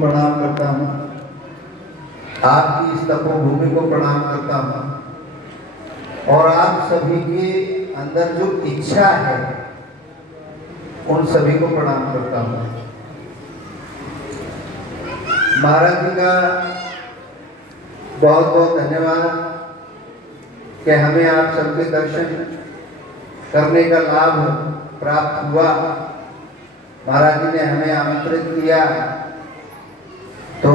प्रणाम करता हूँ, आपकी इस तपोभूमि को प्रणाम करता हूँ और आप सभी के अंदर जो इच्छा है उन सभी को प्रणाम करता हूँ। महाराज जी का बहुत बहुत धन्यवाद कि हमें आप सबके दर्शन करने का लाभ प्राप्त हुआ। महाराज जी ने हमें आमंत्रित किया तो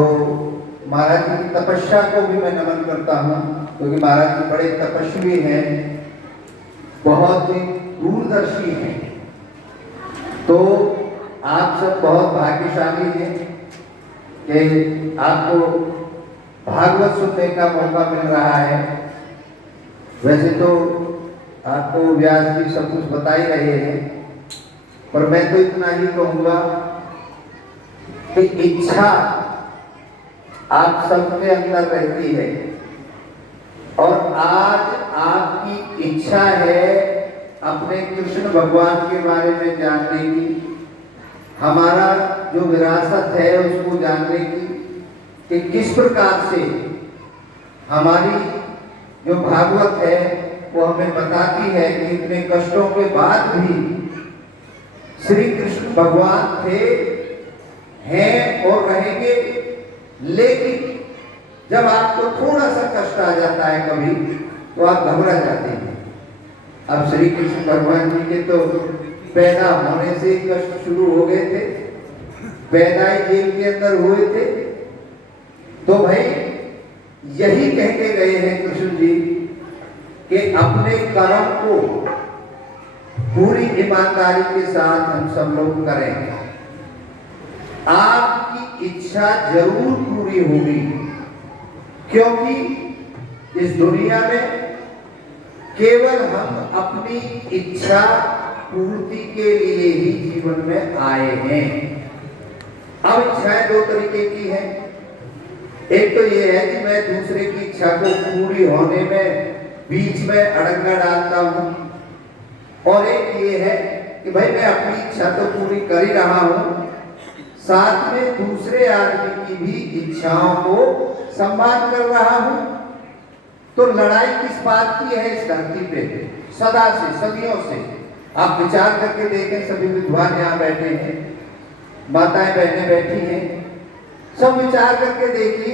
महाराज जी की तपस्या को भी मैं नमन करता हूँ, क्योंकि महाराज जी बड़े तपस्वी हैं, बहुत ही दूरदर्शी हैं। तो आप सब बहुत भाग्यशाली हैं कि आपको भागवत सुनने का मौका मिल रहा है। वैसे तो आपको व्यास जी सब कुछ बता ही रहे हैं, पर मैं तो इतना ही कहूँगा कि इच्छा आप सबके अंदर रहती है और आज आपकी इच्छा है अपने कृष्ण भगवान के बारे में जानने की, हमारा जो विरासत है उसको जानने की कि किस प्रकार से हमारी जो भागवत है वो हमें बताती है कि इतने कष्टों के बाद भी श्री कृष्ण भगवान थे, हैं और रहेंगे। लेकिन जब आपको थोड़ा सा कष्ट आ जाता है कभी तो आप घबरा जाते हैं। अब श्री कृष्ण भगवान जी के तो पैदा होने से ही कष्ट शुरू हो गए थे, पैदा ही जेल के अंदर हुए थे। तो भाई यही कह के गए हैं कृष्ण जी कि अपने कर्म को पूरी ईमानदारी के साथ हम सब लोग करें। आपकी इच्छा जरूर पूरी होगी, क्योंकि इस दुनिया में केवल हम अपनी इच्छा पूर्ति के लिए ही जीवन में आए हैं। अब इच्छाएं दो तरीके की हैं। एक तो ये है कि मैं दूसरे की इच्छा को पूरी होने में बीच में अड़ंगा डालता हूं, और एक ये है कि भाई मैं अपनी इच्छा तो पूरी कर ही रहा हूं, साथ में दूसरे आदमी की भी इच्छाओं को सम्मान कर रहा हूं। तो लड़ाई किस बात की है इस धरती पे? सदा से, सदियों से। आप विचार करके देखें, सभी विद्वान यहाँ बैठे हैं, माताएं बहनें बैठी हैं, सब विचार करके देखिए,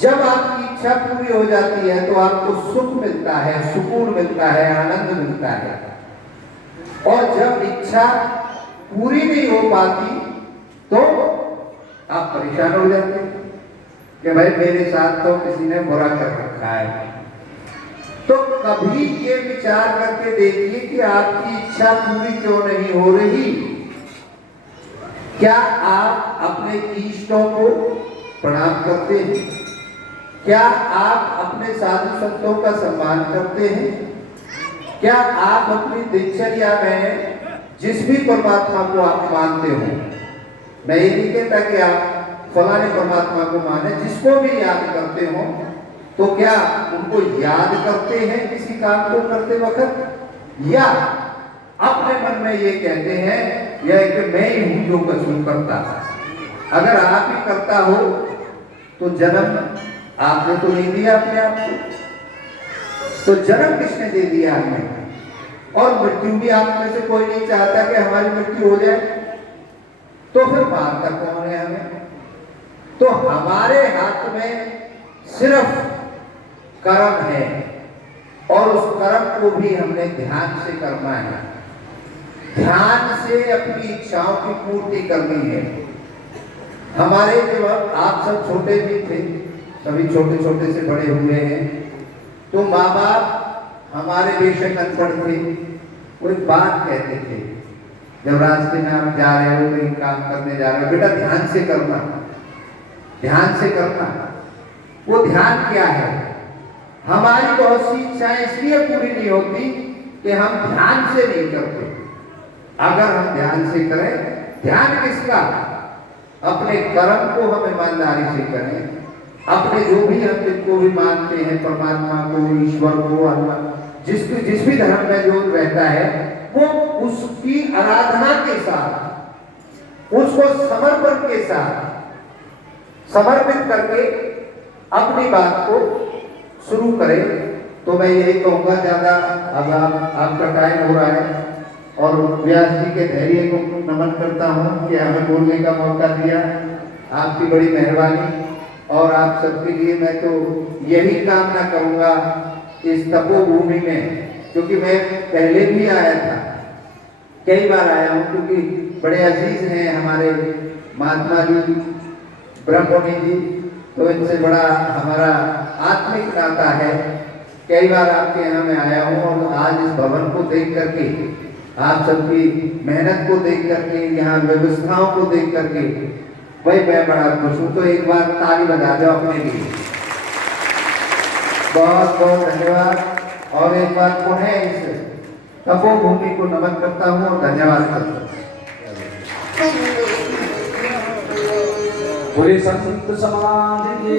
जब आपकी इच्छा पूरी हो जाती है तो आपको सुख मिलता है, सुकून मिलता है, आनंद मिलता है। और जब इच्छा पूरी नहीं हो पाती तो आप परेशान हो जाते हैं कि भाई मेरे साथ तो किसी ने बुरा कर रखा है। तो कभी ये विचार करके देखिए कि आपकी इच्छा पूरी क्यों नहीं हो रही। क्या आप अपने इष्टों को प्रणाम करते हैं? क्या आप अपने साधु संतों का सम्मान करते हैं? क्या आप अपनी दिनचर्या में जिस भी परमात्मा को आप मानते हो, मैं ये नहीं कहता कि आप फलाने परमात्मा को माने, जिसको भी याद करते हो, तो क्या उनको याद करते हैं किसी काम को करते वक्त, या अपने मन में ये कहते हैं यह कि मैं ही हूं जो कसूर करता? अगर आप ही करता हो तो जन्म आपने तो नहीं दिया अपने आप को, तो जन्म किसने दे दिया हमें? और मृत्यु भी आप में से कोई नहीं चाहता कि हमारी मृत्यु हो जाए, तो फिर मारता कौन है हमें? तो हमारे हाथ में सिर्फ कर्म है, और उस कर्म को भी हमने ध्यान से करना है, ध्यान से अपनी इच्छाओं की पूर्ति करनी है। हमारे जब आप सब छोटे भी थे, सभी छोटे छोटे से बड़े हुए हैं, तो माँ बाप हमारे बेशक अनपढ़ थे, वो एक बात कहते थे जब रास्ते में आप जा रहे हो, कहीं काम करने जा रहे हो, बेटा ध्यान से करना, ध्यान से करना। वो ध्यान क्या है? हमारी बहुत सी इच्छाएं इसलिए पूरी नहीं होती कि हम ध्यान से नहीं करते। अगर हम ध्यान से करें, ध्यान किसका? अपने कर्म को हम ईमानदारी से करें, अपने जो भी हम जिनको भी मानते हैं, परमात्मा को, ईश्वर को, हनुमान, जिस भी धर्म में जो रहता है, वो उसकी आराधना के साथ, उसको समर्पण के साथ समर्पित करके अपनी बात को शुरू करें। तो मैं यही कहूँगा, ज़्यादा अब आपका टाइम हो रहा है और व्यास जी के धैर्य को नमन करता हूँ कि हमें बोलने का मौका दिया, आपकी बड़ी मेहरबानी। और आप सबके लिए मैं तो यही कामना करूँगा इस तपोभूमि में, क्योंकि मैं पहले भी आया था, कई बार आया हूँ, क्योंकि बड़े अजीज हैं हमारे महात्मा जी, ब्रह्ममुनि जी, तो इनसे बड़ा हमारा आत्मिक नाता है। कई बार आपके यहाँ मैं आया हूँ और आज इस भवन को देख करके, आप सबकी मेहनत को देख करके, यहाँ व्यवस्थाओं को देख करके वही मैं बड़ा खुश हूँ। तो एक बार ताली बजा दो अपने लिए। बहुत बहुत धन्यवाद। और एक बार पुनः इस तपोभूमि को नमन करता हूँ और धन्यवाद करता हूँ। पूरे संत समाज की